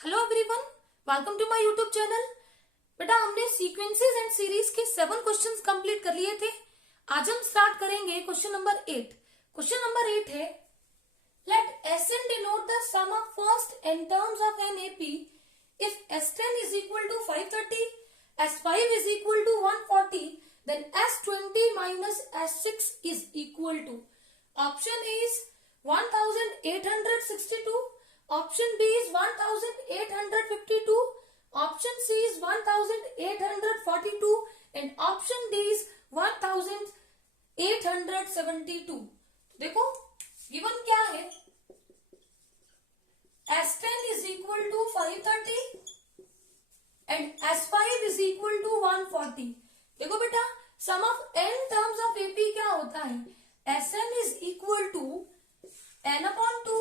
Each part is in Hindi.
Hello everyone, welcome to my YouTube channel. बेटा हमने सीक्वेंसेस एंड सीरीज के 7 क्वेश्चंस कंप्लीट कर लिए थे। आज हम स्टार्ट करेंगे क्वेश्चन नंबर 8। क्वेश्चन नंबर 8 है, let Sn denote the sum of first n terms of an AP if S10 is equal to 530, S5 is equal to 140, then S20 minus S6 is equal to. Option A is 1862, option B is 1852, option C is 1842 and option D is 1872. देखो गिवन क्या है, S10 is equal to 530 and S5 is equal to 140. देखो बेटा sum of n terms of AP क्या होता है, Sn is equal to n upon 2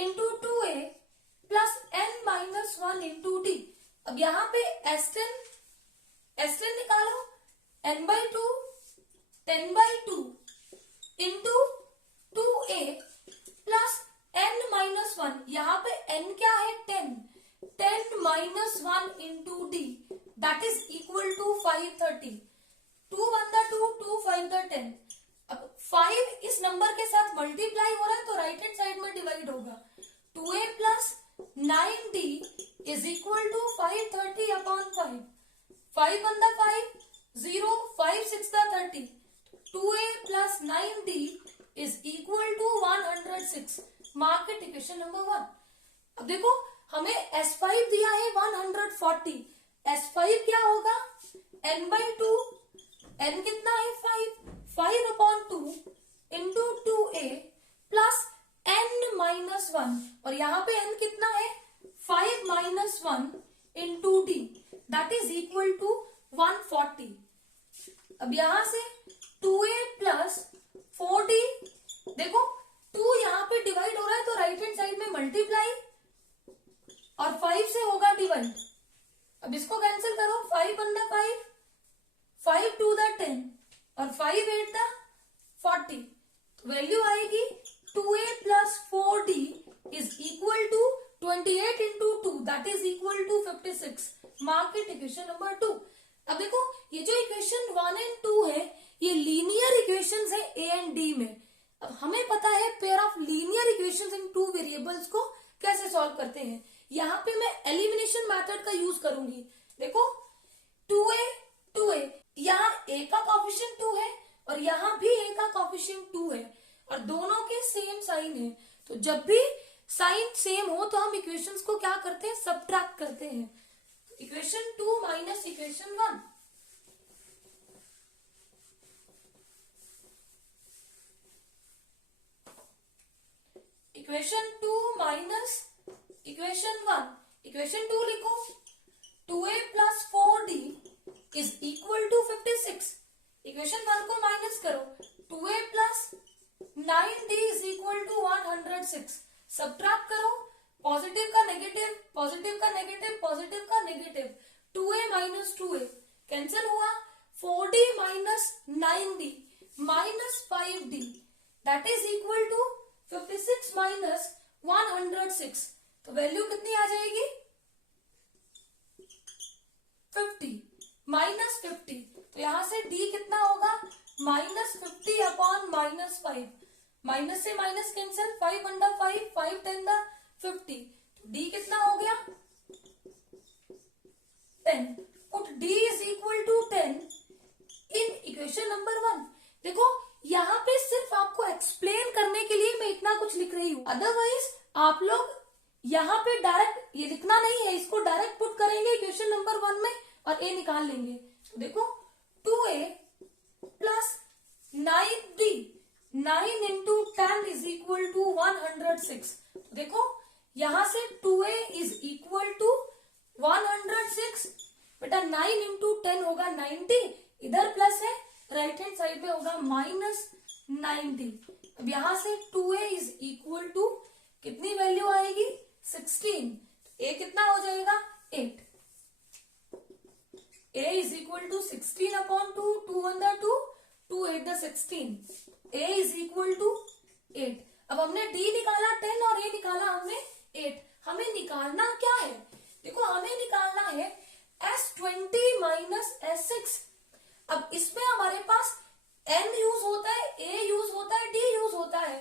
into 2a plus n minus 1 into d. अब यहाँ पे S10 निकालो, n by 2 10 by 2 into 2a plus n minus 1. यहाँ पे n क्या है 10 minus 1 into d that is equal to 530. 2 1 the 2, 2 5 the 10. अब 5 इस नंबर के साथ मल्टीप्लाई हो रहा है तो राइट हैंड साइड में डिवाइड होगा. 2a plus 9d is equal to 530 upon 5. 5 1 the 5, 0, 5 6 the 30. 2a plus 9d is equal to 106. Mark it equation number 1. अब देखो हमें S5 दिया है 140. S5 क्या होगा, n by 2, n कितना है 5 upon 2 into 2a plus n minus 1 और यहाँ पे n कितना है 5 minus 1 into d that is equal to 140. अब यहाँ से 2a plus 4d, देखो 2 यहाँ पे डिवाइड हो रहा है तो राइट हैंड साइड में मल्टीप्लाई और 5 से होगा डिवाइड. अब इसको कैंसिल करो, 5 1 the 5, 5 2 the 10 और 5 8 the 40. वैल्यू आएगी 2a plus 4d is equal to 28 into 2 that is equal to 56. Mark it equation number 2. अब देखो ये जो इक्वेशन 1 and 2 है ये लीनियर इक्वेशंस है a and d में. अब हमें पता है pair of linear equations in 2 variables को कैसे सॉल्व करते हैं. यहाँ पे मैं एलिमिनेशन मेथड का यूज करूंगी. देखो 2a यहाँ a का कॉफिशिएंट 2 है और यहाँ भी a का कॉफिशिएंट 2 है और दोनों के सेम साइन है. तो जब भी साइन सेम हो तो हम इक्वेशंस को क्या करते हैं, सब्ट्रैक्ट करते हैं. Equation 2 minus equation 1. Equation 2 minus equation 1. Equation 2 लिखो, 2a plus 4d is equal to 56. Equation 1 को माइनस करो, 2a plus 9d is equal to 106. Subtract करो, पॉजिटिव का नेगेटिव, पॉजिटिव का नेगेटिव, पॉजिटिव का negative. 2a minus 2a cancel हुआ, 4d minus 9d minus 5d that is equal to 56 minus 106. तो वैल्यू कितनी आ जाएगी 50 माइनस 50. तो यहां से d कितना होगा माइनस 50 अपॉन माइनस 5. माइनस से माइनस कैंसिल, 5 1 the 5, 5 10 the 50. तो d कितना हो गया 10. Put d is equal to 10 in equation number 1. देखो यहाँ पे सिर्फ आपको एक्सप्लेन करने के लिए मैं इतना कुछ लिख रही हूँ. अदरवाइज आप लोग यहाँ पे डायरेक्ट ये लिखना नहीं है, इसको डायरेक्ट पुट करेंगे इक्वेशन नंबर 1 में और a निकाल लेंगे. तो देखो 2a plus 9d 9 into 10 is equal to 106. तो देखो यहां से 2a is equal to 106. बेटा 9 into 10 होगा 90, इधर प्लस है, राइट हैंड साइड में होगा माइनस 90. अब यहां से 2a is equal to कितनी वैल्यू आएगी 16. a कितना हो जाएगा 8. a is equal to 16 upon 2, 2 1 the 2, 2 8 the 16. a is equal to 8. अब हमने d निकाला 10 और a निकाला हमने 8. हम हमें निकालना क्या है? देखो हमें निकालना है S20 माइनस S6। अब इसमें हमारे पास n यूज होता है, a यूज होता है, d यूज होता है।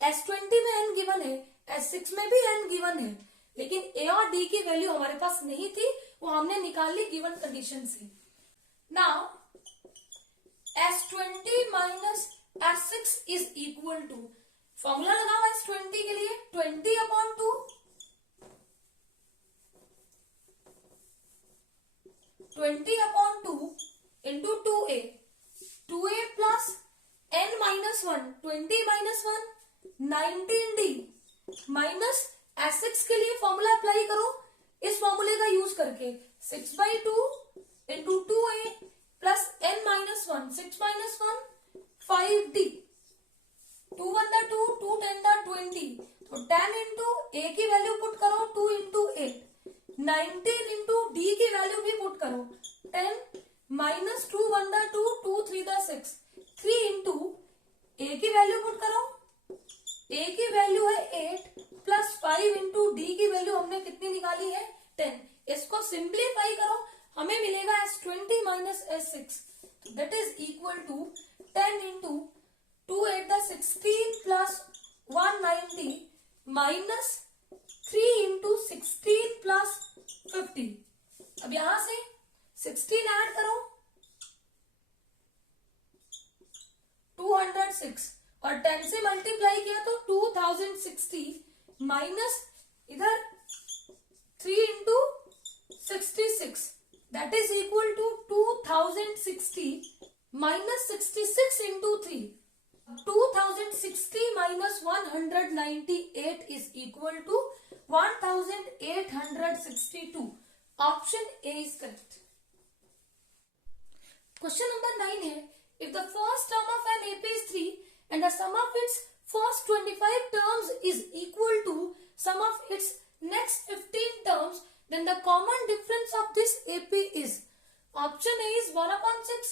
S20 में n गिवन है, S6 में भी n गिवन है, लेकिन a और d की वैल्यू हमारे पास नहीं थी, वो हमने निकाल ली गिवन कंडीशन से। Now S20 minus S6 is equal to, formula लगाओ S20 के लिए, 20/2 20/2 into 2a, 2a plus n minus 1, 20 minus 1 19d minus S6 के लिए फॉर्मूला अप्लाई करो इस फॉर्मूले का यूज करके, 6/2 into 2a plus n minus 1, 6 minus 1 5d, 2 1 2, 2 10 20, तो 10 इंटू a की वैल्यू पुट करो 2 इंटू 8, 19 इंटू d की वैल्यू भी पुट करो 10 माइनस 2 1 2, 2 3 6, 3 इंटू a की वैल्यू पुट करो, a की वैल्यू है 8 प्लस 5 इंटू d की वैल्यू हमने कितनी निकाली है 10। इसको सिंप्लीफाई करो, हमें मिलेगा S20 minus S6, that is equal to 10 into 2 8 16 plus 190 minus 3 into 16 plus 50। अब यहां से 16 ऐड करो 206 और 10 से मल्टीप्लाई किया तो 2060 माइनस इधर 3 into 66, that is equal to 2060 minus 66 into 3, 2060 minus 198 is equal to 1862। Option A is correct. Question number 9 है, if the first term of an AP is 3 and the sum of its first 25 terms is equal to sum of its next 15 terms, then the common difference of this AP is, option A is 1/6,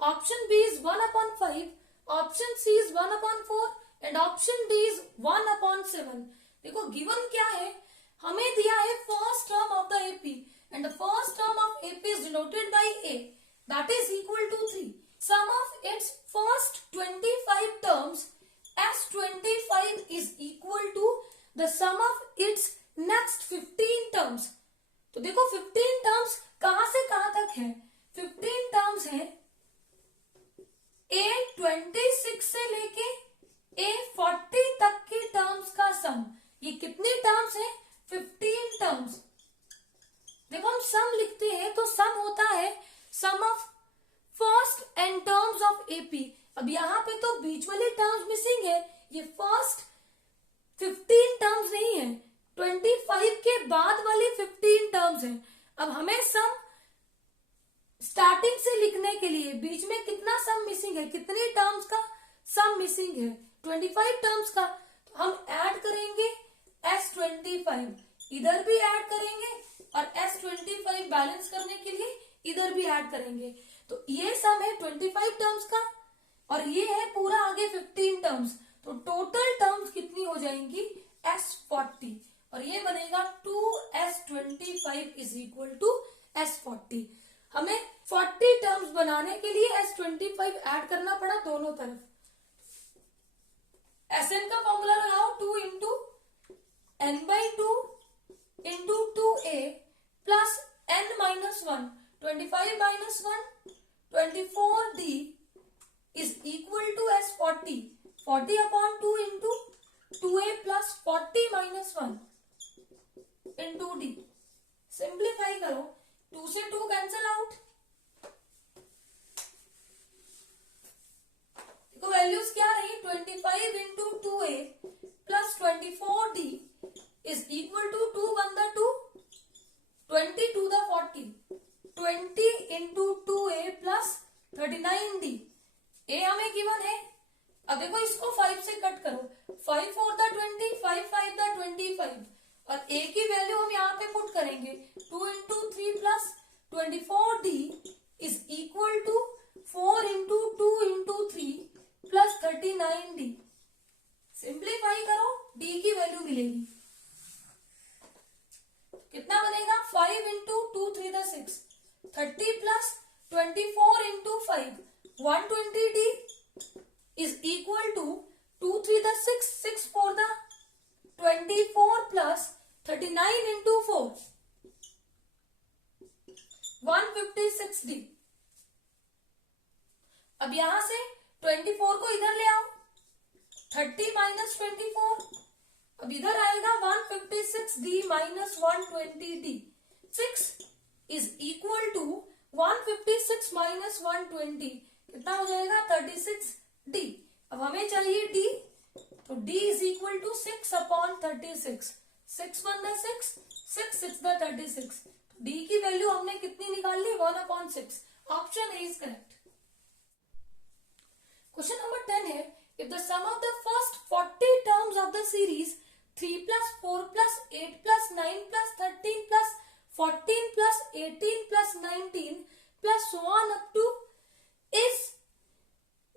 option B is 1/5, option C is 1/4 and option D is 1/7। देखो गिवन क्या है, हमें दिया है first term of the AP and the first term of AP is denoted by A, that is equal to 3. Sum of its first 25 terms S25 is equal to the sum of its next 15 terms। तो देखो 15 टर्म्स कहां से कहां तक है, 15 टर्म्स है A26 से लेके A40 तक की टर्म्स का सम। ये कितनी टर्म्स है, 15 टर्म्स। देखो हम सम लिखते हैं तो सम होता है sum of first n terms of AP. अब यहाँ पे तो बीच वाली टर्म्स मिसिंग है, ये फर्स्ट 15 टर्म्स नहीं है, 25 के बाद वाली 15 टर्म्स है। अब हमें सम स्टार्टिंग से लिखने के लिए बीच में कितना सम मिसिंग है, कितनी टर्म्स का सम मिसिंग है, 25 टर्म्स का। तो हम ऐड करेंगे S25, इधर भी ऐड करेंगे और S25 बैलेंस करने के लिए इधर भी ऐड करेंगे। तो ये सम है 25 टर्म्स का और ये है पूरा आगे 15 टर्म्स। तो टोटल टर्म्स कितनी हो जाएंगी S40 और ये बनेगा 2S25 is equal to S40। हमें 40 टर्म्स बनाने के लिए S25 ऐड करना पड़ा दोनों तरफ। Sn का फॉर्मूला लगाओ, 2 into n/2 into 2a plus n minus 1, 25 minus 1 24d is equal to S40, 40/2 into 2a plus 40 minus 1 into d। Simplify करो, 2 से 2 कैंसिल आउट। देखो वैल्यूज क्या रही, 25 into 2a plus 24d is equal to 2 1 2, 20 2 40, 20 into 2a plus 39d। ए हमें गिवन है। अब देखो इसको 5 से कट करो, 5 4 20, 5 5 25 और a की वैल्यू हम यहाँ पे पुट करेंगे, 2 into 3 plus 24d is equal to 4 into 2 into 3 plus 39d। Simplify करो, d की वैल्यू मिलेगी 5 into 2 3 the 6, 30 plus 24 into 5, 120D is equal to 2 3 the 6, 6 4 the 24 plus 39 into 4, 156D। अब यहां से 24 को इधर ले आओ, 30 माइनस 24, अब इधर आएगा 156D minus 120D। 6 is equal to 156 minus 120, कितना हो जाएगा 36D। अब हमें चाहिए D, तो D is equal to 6 upon 36, 6 1 the 6, 6 6 the 36। D की वैल्यू हमने कितनी निकाल ली 1 upon 6। Option A is correct. Question number 10 है, if the sum of the first 40 terms of the series 3 plus 4 plus 8 plus 9 plus 13 plus 14 plus 18 plus 19 plus so on up to is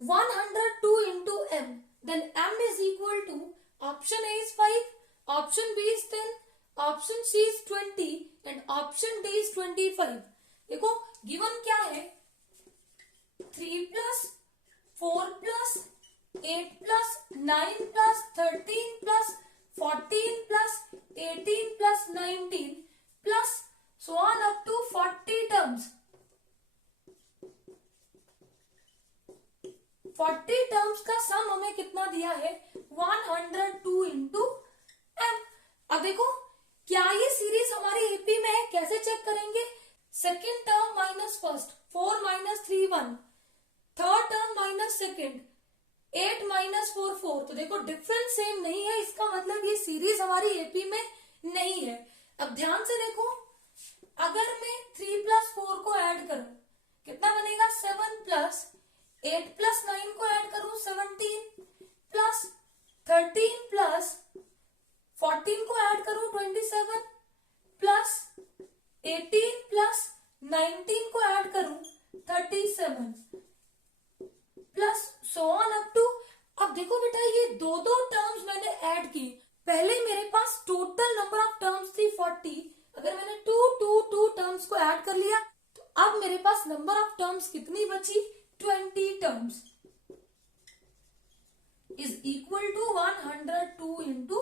102 into m, then m is equal to option A is 5, option B is 10, option C is 20 and option D is 25। देखो गिवन क्या है, 3 plus 4 plus 8 plus 9 plus 13 plus 14 plus 18 plus 19 plus so on up to 40 terms। 40 terms का सम हमें कितना दिया है 102 into m। अब देखो क्या ये सीरीज हमारी एपी में है, कैसे चेक करेंगे, second term minus first, 4 minus 3 1, third term minus second, 8 minus 4 4। तो देखो डिफरेंस सेम नहीं है, इसका मतलब ये सीरीज हमारी एपी में नहीं है। अब ध्यान से देखो, अगर मैं 3 plus 4 को ऐड करूं कितना बनेगा 7 प्लस 8 plus 9 को ऐड करूं 17 प्लस 13 प्लस 14 को ऐड करूं 27 प्लस 18 प्लस 19 को ऐड करूं 37 plus so on up to. अब देखो बेटा ये दो टर्म्स मैंने ऐड की, पहले मेरे पास टोटल नंबर ऑफ टर्म्स थी 40, अगर मैंने 2 टर्म्स को ऐड कर लिया तो अब मेरे पास नंबर ऑफ टर्म्स कितनी बची 20 terms is equal to 102 into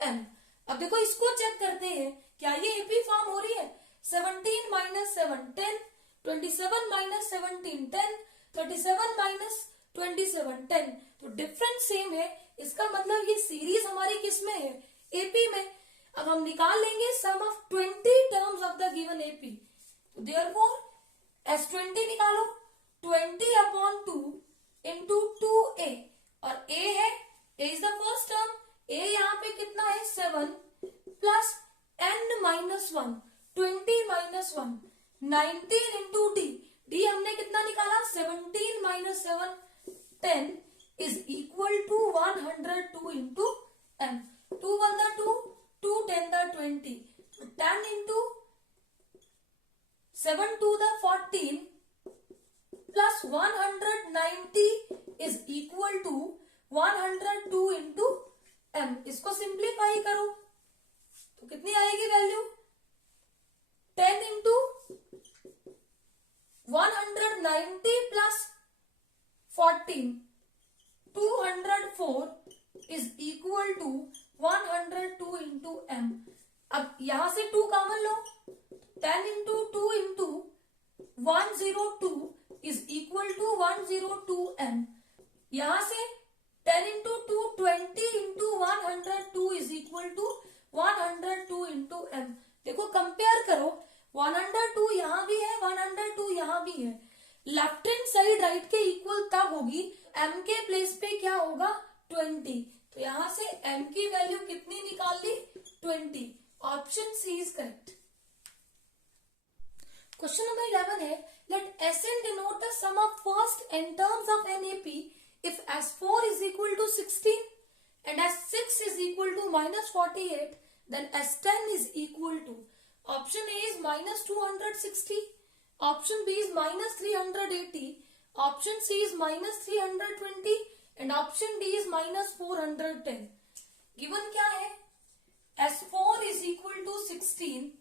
m। अब देखो इसको चेक करते हैं, क्या ये एपी फॉर्म हो रही है, 17 माइनस 7 10, 27 माइनस 17 10, 37 माइनस 27 10। तो डिफरेंस सेम है, इसका मतलब ये सीरीज हमारी किस में है एपी में। अब हम निकाल लेंगे sum of 20 terms of the given AP, तो देयरफॉर S20 निकालो, 20 अपॉन 2 इंटू 2a, और a है, a is the first term, a यहाँ पे कितना है 7 plus n minus 1, 20 minus 1, 19 into d, d हमने कितना निकाला 17 minus 7 10 is equal to 102 into m। 2 1 the 2, 2 10 the 20, 10 into 7 2 the 14 plus 190 is equal to 102 into m। इसको सिंप्लीफाई करो तो कितनी आएगी value, 10 into 190 plus 14, 204 is equal to 102 into m। अब यहां से 2 कॉमन लो, 10 into 2 into 102 is equal to 102m। यहां से 10 into 2 20 into 102 is equal to 102 into m। देखो कंपेयर करो, 102 यहां भी है, 102 यहां भी है, लेफ्ट हैंड साइड राइट के इक्वल तब होगी m के प्लेस पे क्या होगा 20। तो यहां से m की वैल्यू कितनी निकाल ली 20। Option C is correct. Question number 11 है, let Sn denote the sum of first n terms of an AP if S4 is equal to 16 and S6 is equal to minus 48, then S10 is equal to, option A is minus 260, option B is minus 380, option C is minus 320 and option D is minus 410। Given क्या है, S4 is equal to 16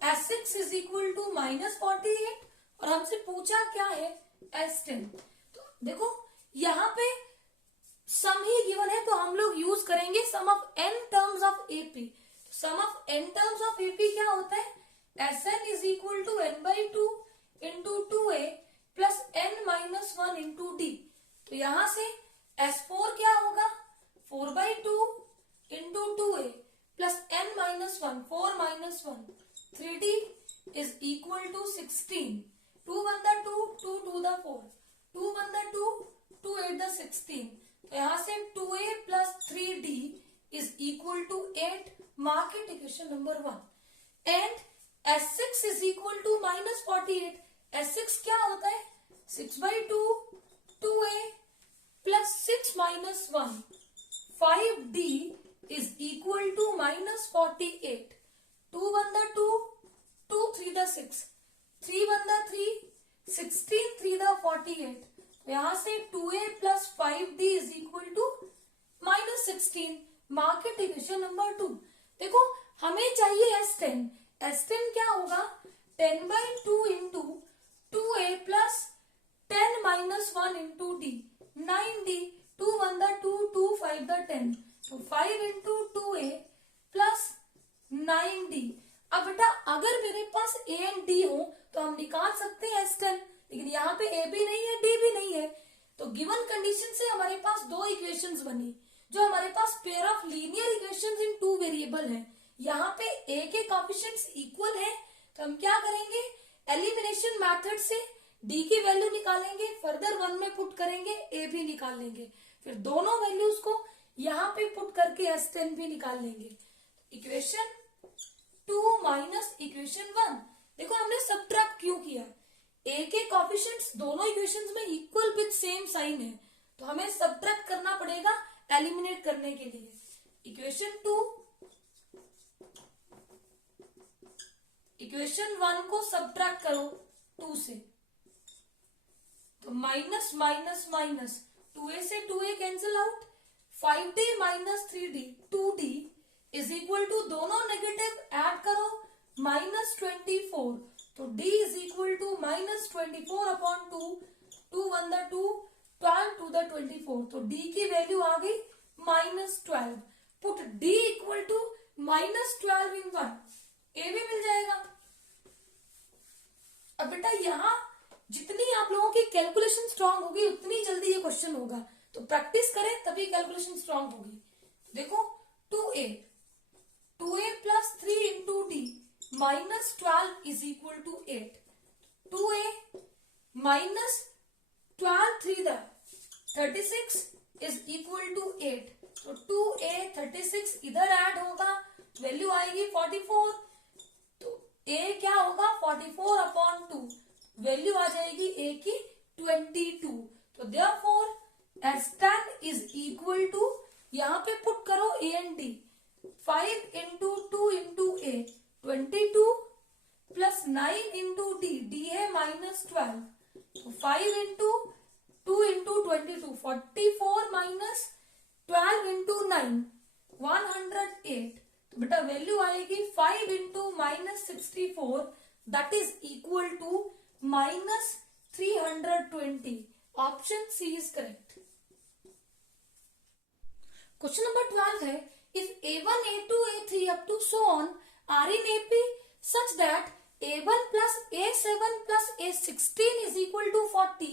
S6 is equal to -48 और हमसे पूछा क्या है S10। तो देखो यहाँ पे सम ही गिवन है तो हम लोग यूज करेंगे sum of n terms of AP. Sum of n terms of AP क्या होता है, Sn is equal to n/2 into 2a plus n-1 into d. तो यहां से S4 क्या होगा 4/2 into 2a plus n-1 4-1 3d is equal to 16। 2 1 2 2 2 4 2 1 2 2 8 16। तो यहां से 2a plus 3d is equal to 8। Mark it equation number 1। And S6 is equal to -48। S6 क्या होता है 6/2 2a plus 6-1 5d is equal to -48। 2 1 2 2 3 6 3 1 3 16 3 48। यहां से 2a plus 5d is equal to -16। Mark it equation number 2। देखो हमें चाहिए S10। S10 क्या होगा 10/2 into 2a plus 10-1 into d 9d 2 1 2 2 5 10। तो 5 इंटू 2a प्लस 9d। अब बेटा अगर मेरे पास a एंड d हो तो हम निकाल सकते हैं S10, लेकिन यहाँ पे a भी नहीं है d भी नहीं है। तो गिवन कंडीशन से हमारे पास दो इक्वेशंस बनी, जो हमारे पास pair of linear equations in two variable है। यहाँ पे a के कोएफिशिएंट्स इक्वल है तो हम क्या करेंगे एलिमिनेशन मेथड से d की वैल्यू निकालेंगे, फर्दर 1 में पुट करेंगे a भी निकाल लेंगे, फिर दोनों वैल्यूज को यहाँ पे पुट करके S10 भी निकाल लेंगे। Equation 2 minus equation 1। देखो हमने सब्ट्रैक्ट क्यों किया, a के कोएफिशिएंट्स दोनों इक्वेशंस में इक्वल विद सेम साइन है तो हमें सब्ट्रैक्ट करना पड़ेगा एलिमिनेट करने के लिए। इक्वेशन 1 को सब्ट्रैक्ट करो 2 से, तो माइनस माइनस माइनस 2a से 2a cancel out, 5d minus 3d 2d is equal to दोनों नेगेटिव ऐड करो -24। तो d is equal to -24 upon 2 2 1 2 12 to the 24। तो d की वैल्यू आ गई -12। Put d equal to -12 in 1, a भी मिल जाएगा। अब बेटा यहाँ जितनी आप लोगों की कैलकुलेशन स्ट्रांग होगी उतनी जल्दी ये क्वेश्चन होगा, तो प्रैक्टिस करें तभी कैलकुलेशन स्ट्रांग होगी। देखो 2a plus 3 into D -12 is equal to 8। 2a minus 12 3 the 36 is equal to 8। तो 2a 36 इधर ऐड होगा, वैल्यू आएगी 44। तो a क्या होगा 44 अपॉन 2, वैल्यू आ जाएगी a की 22। तो therefore S10 is equal to, यहाँ पे पुट करो a and d, 5 into 2 into a 22 plus 9 into d है -12। तो 5 इंटू 2 इंटू 22 44 माइनस 12 इंटू 9 108। तो बेटा वैल्यू आएगी 5 into -64 that is equal to -320। Option C is correct. Question number 12 है if a1 a2 a3 up to so on are in AP such that a1 plus a7 plus a16 is equal to 40,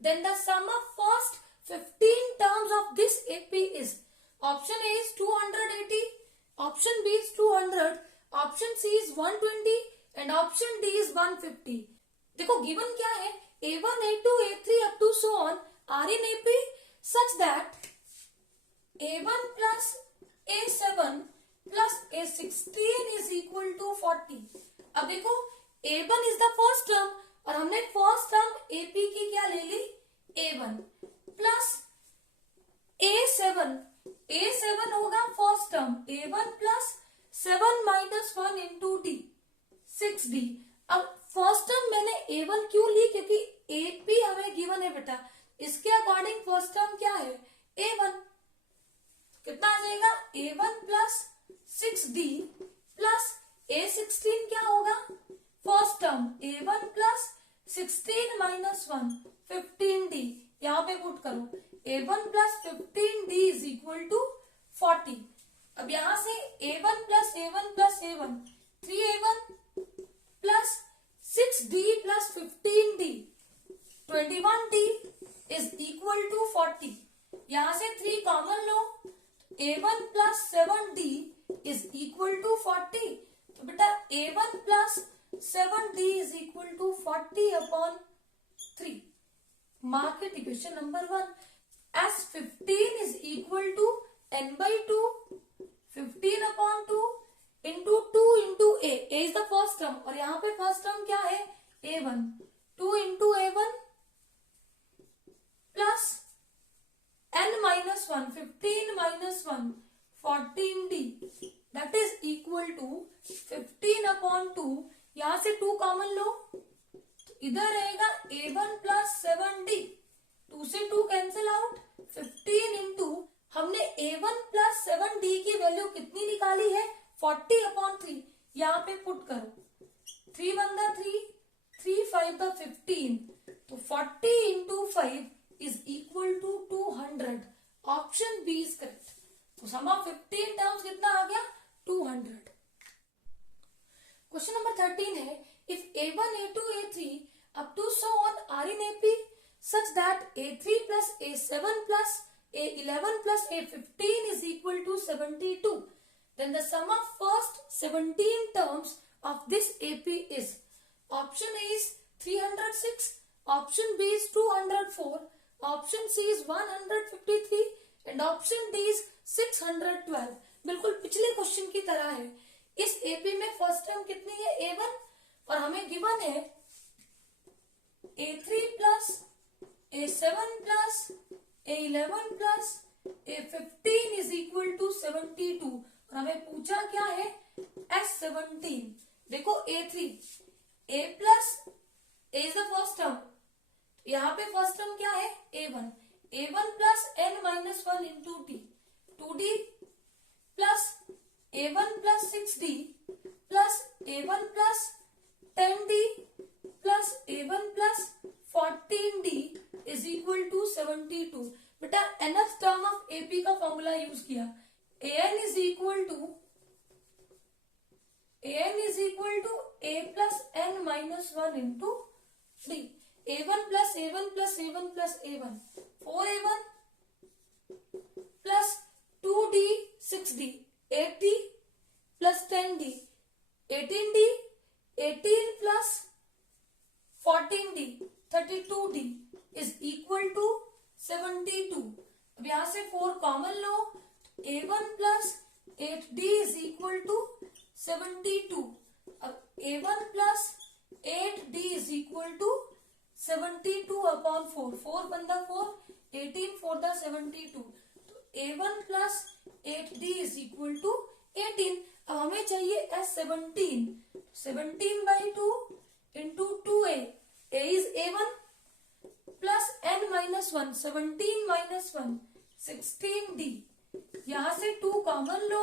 then the sum of first 15 terms of this AP is, option A is 280, option B is 200, option C is 120 and option D is 150। देखो गिवन क्या है a1 a2 a3 up to so on are in AP such that a1 plus a7 plus a16 is equal to 40। अब देखो a1 is the first term और हमने फर्स्ट टर्म AP की क्या ले ली a1 प्लस a7 होगा first term a1 plus 7 minus 1 into D 6d। अब फर्स्ट टर्म मैंने a1 क्यों ली, क्योंकि AP हमें गिवन है बेटा, इसके अकॉर्डिंग फर्स्ट टर्म क्या है a1। कितना आ जाएगा a1 plus 6d plus a16 क्या होगा term a1 plus 16 minus 1 15d, यहाँ पे पुट करो a1 plus 15d is equal to 40। अब यहां से a1 plus a1 plus a1 3a1 plus 6d plus 15d 21d is equal to 40। यहां से 3 कॉमन लो, a1 plus 7d is equal to 40। तो बेटा a1 plus 7d is equal to 40 upon 3। Mark it equation number 1 S 15 is equal to n by 2 15 upon 2 into 2 into a is the first term, और यहाँ पे फर्स्ट टर्म क्या है a1, 2 into a1 plus n minus 1 15 minus 1 14d that is equal to 15 upon 2। यहां से 2 कॉमन लो, तो इधर रहेगा a1 प्लस 7d, 2 से 2 कैंसिल आउट, 15 इंटू हमने a1 प्लस 7d की वैल्यू कितनी निकाली है 40 अपॉन 3, यहाँ पे पुट करो 3 1 द 3 3 5 द 15, तो 40 into 5 is equal to 200। Option B is correct. तो सम ऑफ 15 टर्म्स कितना आ गया 200। क्वेश्चन नंबर 13 है if a1 a2 a3 up to so on are in AP such that a3 plus a7 plus a11 plus a15 is equal to 72, then the sum of first 17 terms of this AP is option A is 306, option B is 204, option C is 153 and option D is 612। बिल्कुल पिछले क्वेश्चन की तरह है। इस एपी में फर्स्ट टर्म कितनी है a1 और हमें गिवन है a3 plus a7 plus a11 plus a15 is equal to 72, और हमें पूछा क्या है S17। देखो a3 a plus a is the first term, यहाँ पे फर्स्ट टर्म क्या है a1 plus n minus 1 into T 2d plus a1 plus 6d plus a1 plus 10d plus a1 plus 14d is equal to 72। बेटा nth टर्म ऑफ AP का फॉर्मूला यूज किया, an is equal to a plus n minus 1 into d, a1 plus a1 plus a1 plus a1 4a1 plus 2d 6d 8d plus 10d 18d 18 plus 14d 32d is equal to 72। अब यहां से 4 कॉमन लो, a1 plus 8d is equal to 72। अब a1 plus 8d is equal to 72 upon 4, 4 बंदा 4 18 4 द 72, तो a1 plus 8d is equal to 18। अब हमें चाहिए S17, 17 by 2 into 2a, a is a1 plus n minus 1 17 minus 1 16d, यहां से 2 कॉमन लो,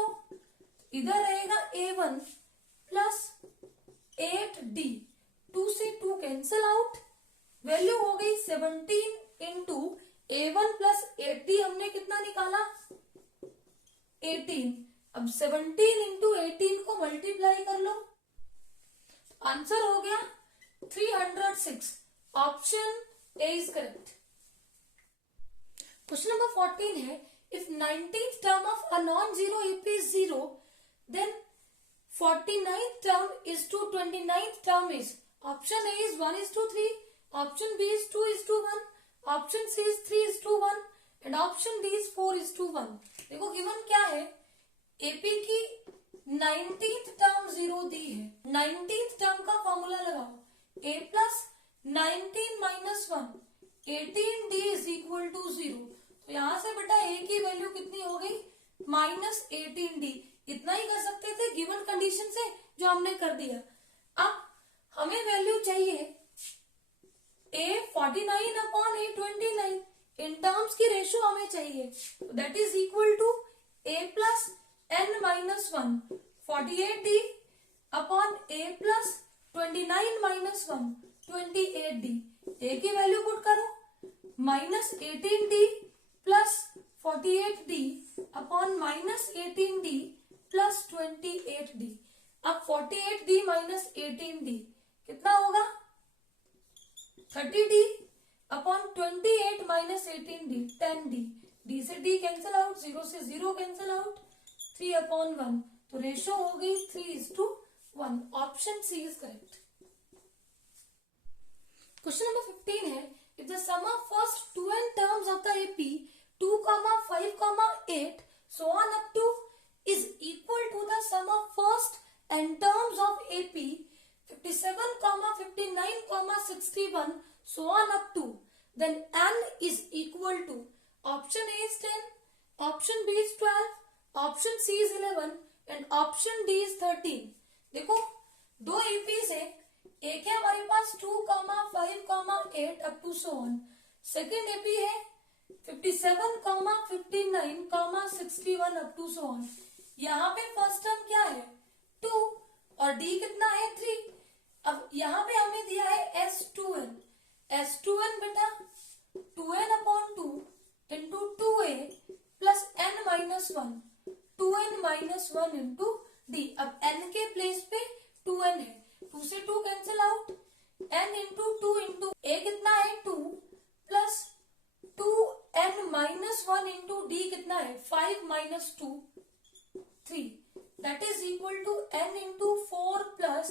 इधर रहेगा a1 प्लस 8d, 2 से 2 कैंसिल आउट, वैल्यू हो गई 17 इंटू a1 प्लस 8d हमने कितना निकाला 18। अब 17 इंटू 18 को मल्टीप्लाई कर लो, आंसर हो गया 306। Option A is correct. Question number 14 है if 19th term of a non zero AP is 0 then 49th term is two 29th term is, option A is 1:3, option B is 2:1, option C is 3:1 and option D is 4:1। देखो गिवन क्या है, एपी की 19th टर्म 0 दी है, 19th टर्म का फॉर्मूला लगाओ, a plus 19 minus 1 18d is equal to 0। तो यहां से बेटा a की वैल्यू कितनी हो गई -18d, इतना ही कर सकते थे गिवन कंडीशन से, जो हमने कर दिया। अब हमें वैल्यू चाहिए a 49 upon a 29, in terms की रेशियो हमें चाहिए, that is equal to a plus n minus 1 48d upon a plus 29 minus 1 28D, A की वैल्यू पुट करो, minus 18D plus 48D upon minus 18D plus 28D। अब 48D माइनस 18D कितना होगा? 30D upon 28 minus 18D 10D, D से D कैंसिल आउट, 0 से 0 कैंसिल आउट, 3 अपॉन 1, तो रेशो हो गई 3:1। Option C is correct. Question number 15 है, if the sum of first 2n terms of the AP 2, 5, 8 so on up to is equal to the sum of first n terms of AP 57, 59, 61 so on up to, then n is equal to, option A is 10, option B is 12, option C is 11 and option D is 13। देखो दो APs है, एक है हमारे पास 2, 5, 8 up to so on, second AP है 57, 59, 61 अप टू सो ऑन। यहाँ पे फर्स्ट टर्म क्या है? 2 और D कितना है? 3। अब यहाँ पे हमें दिया है S2n, S2n बेटा 2n upon 2 into 2a plus n minus 1, 2n minus 1 into D। अब n के प्लेस पे 2n है, 2 से 2 cancel out, n into 2 into a कितना है? 2 plus 2n minus 1 into D कितना है? 5 minus 2 3, that is equal to n into 4 plus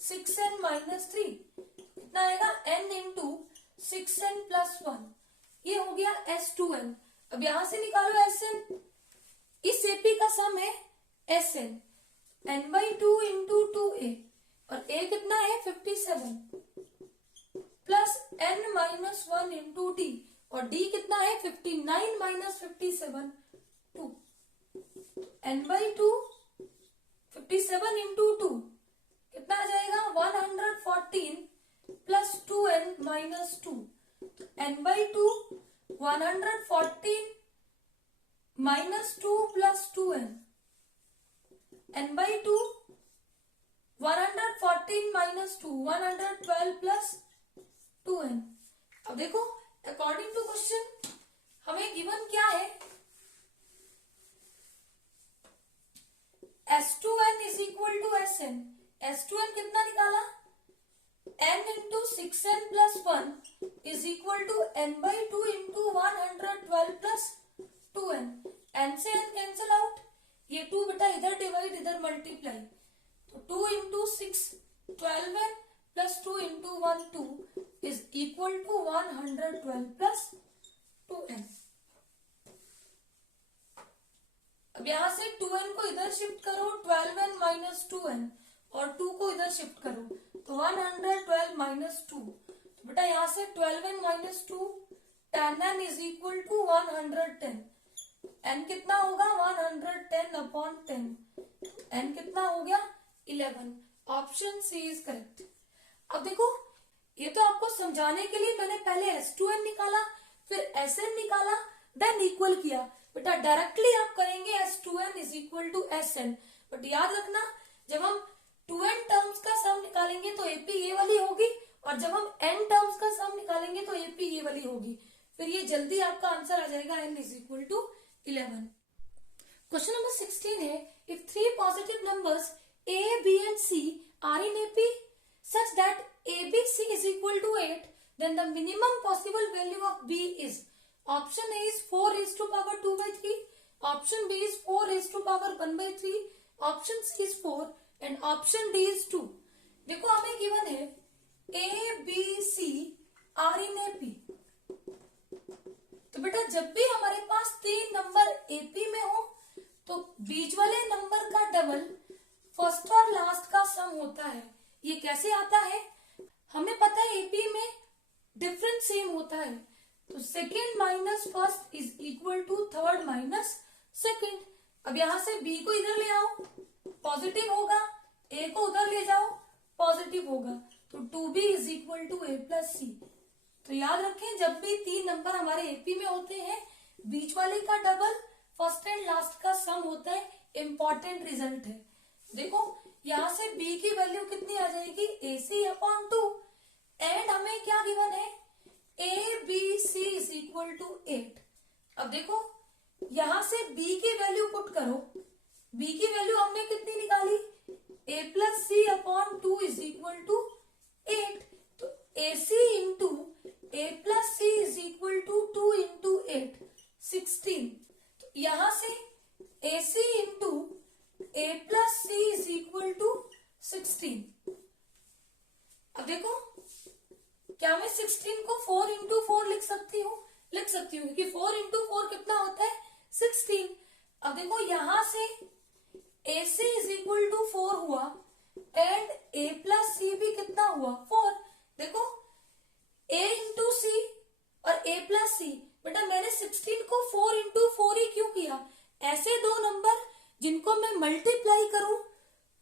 6n minus 3, कितना आएगा? n इंटू 6n प्लस 1, ये हो गया S2n। अब यहां से निकालो Sn, इस AP का सम है Sn, n/2 इंटू 2a और a कितना है? 57 plus n minus 1 into D और D कितना है? 59 माइनस 57 2, n/2 57 इंटू 2 कितना आ जाएगा? 114 plus 2n minus 2, n/2 114 minus 2 plus 2n, n/2 114 minus 2 112 plus 2n। अब देखो अकॉर्डिंग टू क्वेश्चन हमें गिवन क्या है? S2n is equal to Sn, S2n कितना निकाला? n into 6n plus 1 is equal to n/2 into 112 plus 2n, n से n कैंसिल आउट, ये 2 बेटा इधर डिवाइड इधर मल्टीप्लाई, तो 2 into 6 12n plus 2 into 1 2 is equal to 112 plus 2n। अब यहां से 2n को इधर शिफ्ट करो, 12n माइनस 2n और 2 को इधर शिफ्ट करो तो 112 माइनस 2, तो बेटा यहां से 12n minus 2 tan n is equal to 110, n कितना होगा? 110 अपॉन 10, n कितना हो गया? 11। Option C is correct. अब देखो ये तो आपको समझाने के लिए मैंने पहले S2n निकाला, फिर Sn निकाला, देन इक्वल किया। बेटा डायरेक्टली आप करेंगे S2n is equal to Sn, but याद रखना जब हम 2n टर्म्स का सम निकालेंगे तो AP ये वाली होगी और जब हम n टर्म्स का सम निकालेंगे तो AP ये वाली होगी, फिर ये जल्दी आपका आंसर आ जाएगा n is equal to 11। Question number 16 है, if 3 positive numbers a, b and c are in AP such that ABC is equal to 8, then the minimum possible value of B is, option A is 4 raised to power 2 by 3, option B is 4 raised to power 1 by 3, option C is 4 and option D is 2। देखो हमें गिवन है A, B, C are in AP, तो बेटा जब भी हमारे पास 3 नंबर AP में हो तो बीच वाले नंबर का डबल फर्स्ट और लास्ट का सम होता है। ये कैसे आता है? हमें पता है AP में डिफरेंस सेम होता है, तो second minus first is equal to third minus second. अब यहां से B को इधर ले आओ पॉजिटिव होगा, A को उधर ले जाओ पॉजिटिव होगा, तो 2B is equal to A plus C। तो याद रखें जब भी 3 नंबर हमारे AP में होते हैं बीच वाले का डबल फर्स्ट एंड लास्ट का सम होता है, इंपॉर्टेंट रिजल्ट है। देखो यहां से b की वैल्यू कितनी आ जाएगी, AC/2 एंड हमें क्या गिवन है, ABC इज इक्वल टू 8। अब देखो यहां से b की वैल्यू पुट करो, b की वैल्यू हमने कितनी निकाली, A+C/2 इज इक्वल टू 8। तो AC into A+C is equal to 2 into 8 16। तो यहां से AC into A+C is equal to 16। अब देखो क्या मैं 16 को 4 इंटू 4 लिख सकती हूँ, क्योंकि 4 इंटू 4 कितना होता है, 16। अब देखो यहां से AC इज इक्वल टू 4 हुआ एंड A+C भी कितना हुआ, 4। देखो A इंटू C और A+C, बेटा मैंने 16 को 4 इंटू 4 ही क्यों किया, ऐसे दो नंबर जिनको मैं मल्टीप्लाई करूं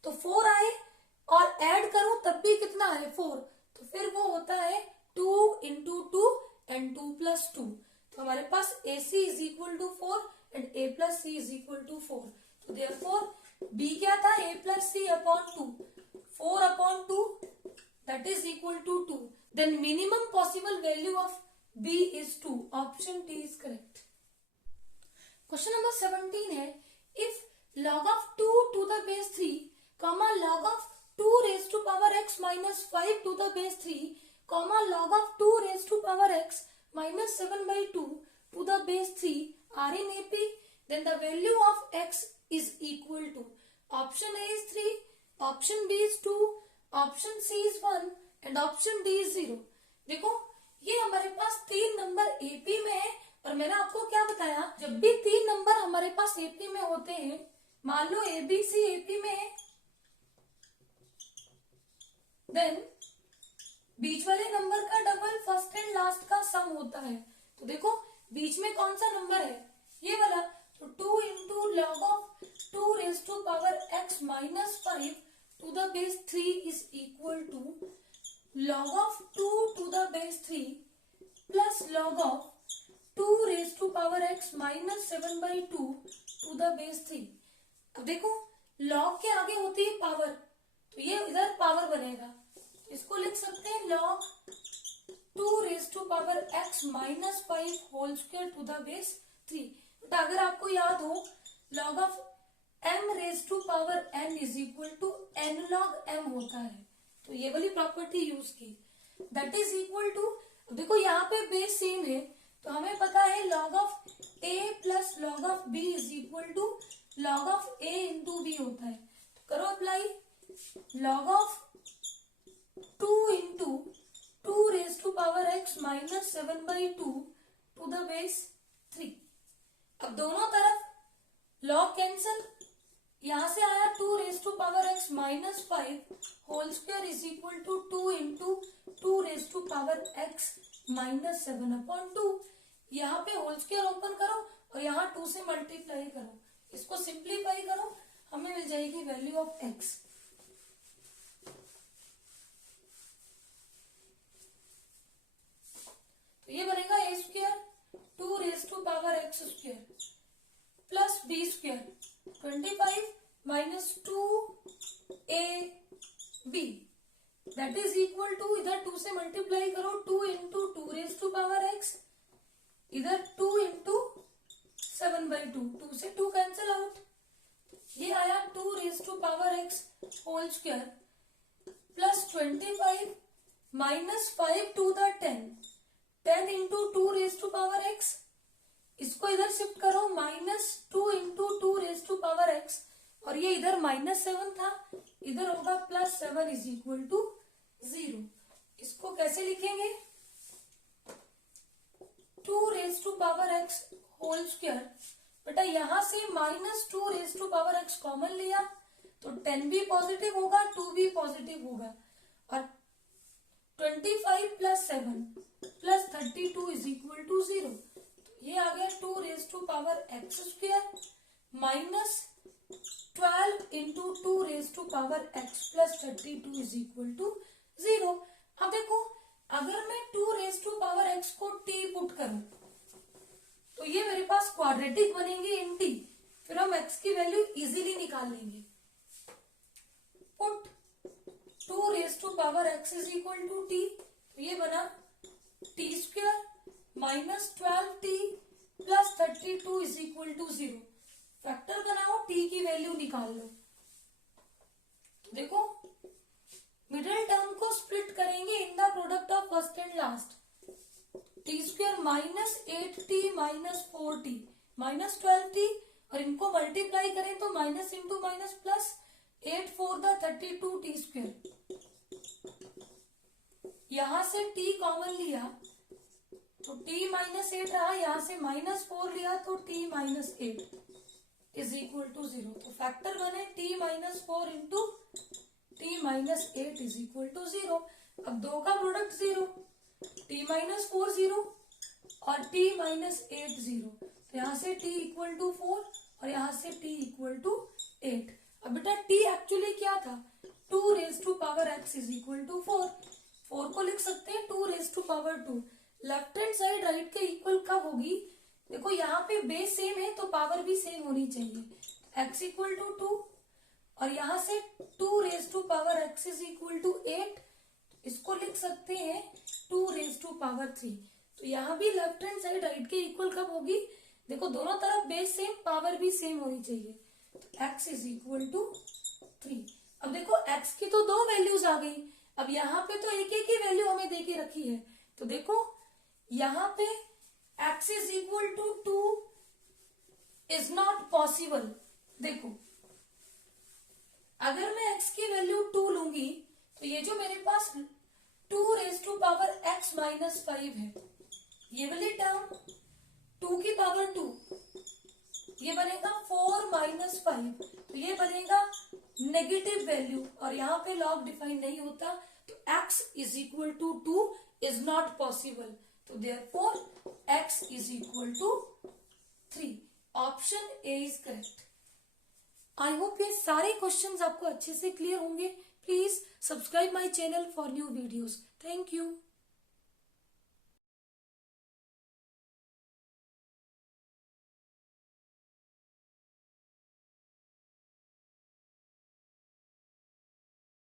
तो 4 आए और ऐड करूं तब भी कितना आए, 4। तो फिर वो होता है 2 इंटू 2 एंड 2 प्लस 2। तो हमारे पास AC is equal to 4 and A+C is equal to 4। तो देयरफॉर B क्या था, A+C/2, 4/2 that is equal to 2. Then minimum possible value of B is 2. Option D is correct. Question number 17 है, if log of 2 to the base 3, comma log of 2 raised to power x minus 5 to the base 3, comma log of 2 raised to power x minus 7/2 to the base 3 are in AP, then the value of x is equal to, option A is 3, option B is 2, option C is 1 and option D is 0। देखो ये हमारे पास 3 नंबर AP में है और मैंने आपको क्या बताया, जब भी 3 नंबर हमारे पास AP में होते हैं, मान लो ABC AP में है, देन बीच वाले नंबर का डबल फर्स्ट एंड लास्ट का सम होता है। तो देखो बीच में कौन सा नंबर है, ये वाला। तो 2 into log of 2 raise to power x minus 5 to the base 3 is equal to log of 2 to the base 3 plus log of 2 raised to power x minus 7/2 to the base 3। अब देखो log के आगे होती है पावर, तो ये इधर पावर बनेगा, इसको लिख सकते हैं log 2 raised to power x minus 5 whole square to the base 3। तो अगर आपको याद हो log of m raised to power n is equal to n log m होता है, तो ये वाली प्रॉपर्टी यूज की, दैट इज इक्वल टू, देखो यहाँ पे बेस सेम है तो हमें पता है log of a plus log of b is equal to log of a into b होता है। तो करो apply, log of 2 into 2 raise to power x minus 7/2 to the base 3। अब दोनों तरफ log कैंसल, यहां से आया 2 raise to power x minus 5 whole square is equal to 2 into 2 raise to power x minus 7/2। यहाँ पे होल स्क्वायर ओपन करो और यहाँ 2 से मल्टीप्लाई करो, इसको सिंप्लीफाई करो, हमें मिल जाएगी वैल्यू ऑफ x। तो ये बनेगा a square 2 raise to power x square plus b square 25 minus 2ab that is equal to, इधर 2 से मल्टीप्लाई करो, 2 into 2 raise to power x, इधर 2 इंटू 7/2, 2 से 2 कैंसिल आउट, ये आया 2 raise to power x whole square plus 25 minus 5 to the 10 into 2 raise to power x, इसको इधर शिफ्ट करो, minus 2 into 2 raise to power x, और ये इधर -7 था, इधर होगा +7 इज इक्वल टू 0। इसको कैसे लिखेंगे, 2 raise to power x whole square, बेटा यहां से -2 raise to power x common लिया तो 10 भी पॉजिटिव होगा, 2 भी पॉजिटिव होगा, और 25 plus 7 plus 32 is equal to 0। ये आ गया 2 raise to power x square minus 12 into 2 raise to power x plus 32 is equal to 0। अब देखो अगर मैं 2 रेज टू पावर x को t पुट करूं तो ये मेरे पास क्वाड्रेटिक बनेंगे इन t, फिर हम x की वैल्यू इजीली निकाल लेंगे। 2 raise to power x is equal to T, तो ये बना T square minus 12t plus 32 is equal to 0। Factor बनाओ, t की वैल्यू निकाल लो। तो देखो मिडिल टर्म को स्प्लिट करेंगे in the product of first and last. T square minus 8t minus 4t minus 12t, और इनको मल्टीप्लाई करें तो minus into minus plus 8 4 the 32 T square. यहां से t कॉमन लिया तो t माइनस 8 रहा, यहां से माइनस 4 लिया तो t minus 8 is equal to 0। तो फैक्टर बने t minus 4 into t minus 8 is equal to 0। अब दो का प्रोडक्ट 0, t माइनस 4 0 और t माइनस 8 0, तो यहां से t इक्वल टू 4 और यहां से t इक्वल टू 8। अब बेटा t एक्चुअली क्या था, 2 raise to power x is equal to 4। 4 को लिख सकते हैं 2 raise to power 2। Left hand side right के इक्वल कब होगी, देखो यहाँ पे बेस सेम है तो पावर भी सेम होनी चाहिए। x इक्वल टू 2 और यहाँ से 2 raise to power x is equal to 8, इसको लिख सकते हैं 2 रेज टू पावर 3। तो यहाँ भी लेफ्ट हैंड साइड राइट के इक्वल कब होगी, देखो दोनों तरफ बेस सेम पावर भी सेम होनी चाहिए। तो x इज इक्वल टू 3। अब देखो x की तो दो वैल्यूज आ गई, अब यहाँ पे तो एक एक ही वैल्यू हमें दे के रखी है। तो देखो यहाँ पे x is equal to 2 is not possible. देखो अगर मैं x की वैल्यू 2 लूंगी तो ये जो मेरे पास 2 raise to power x minus 5 है, ये वाली टर्म 2 की पावर 2, ये बनेगा 4 माइनस 5, तो ये बनेगा नेगेटिव वैल्यू और यहाँ पे लॉग डिफाइन नहीं होता, तो x is equal to 2 is not possible. तो therefore x is equal to 3। Option A is correct. I hope ये सारे क्वेश्चंस आपको अच्छे से क्लियर होंगे। Please subscribe my channel for new videos. Thank you.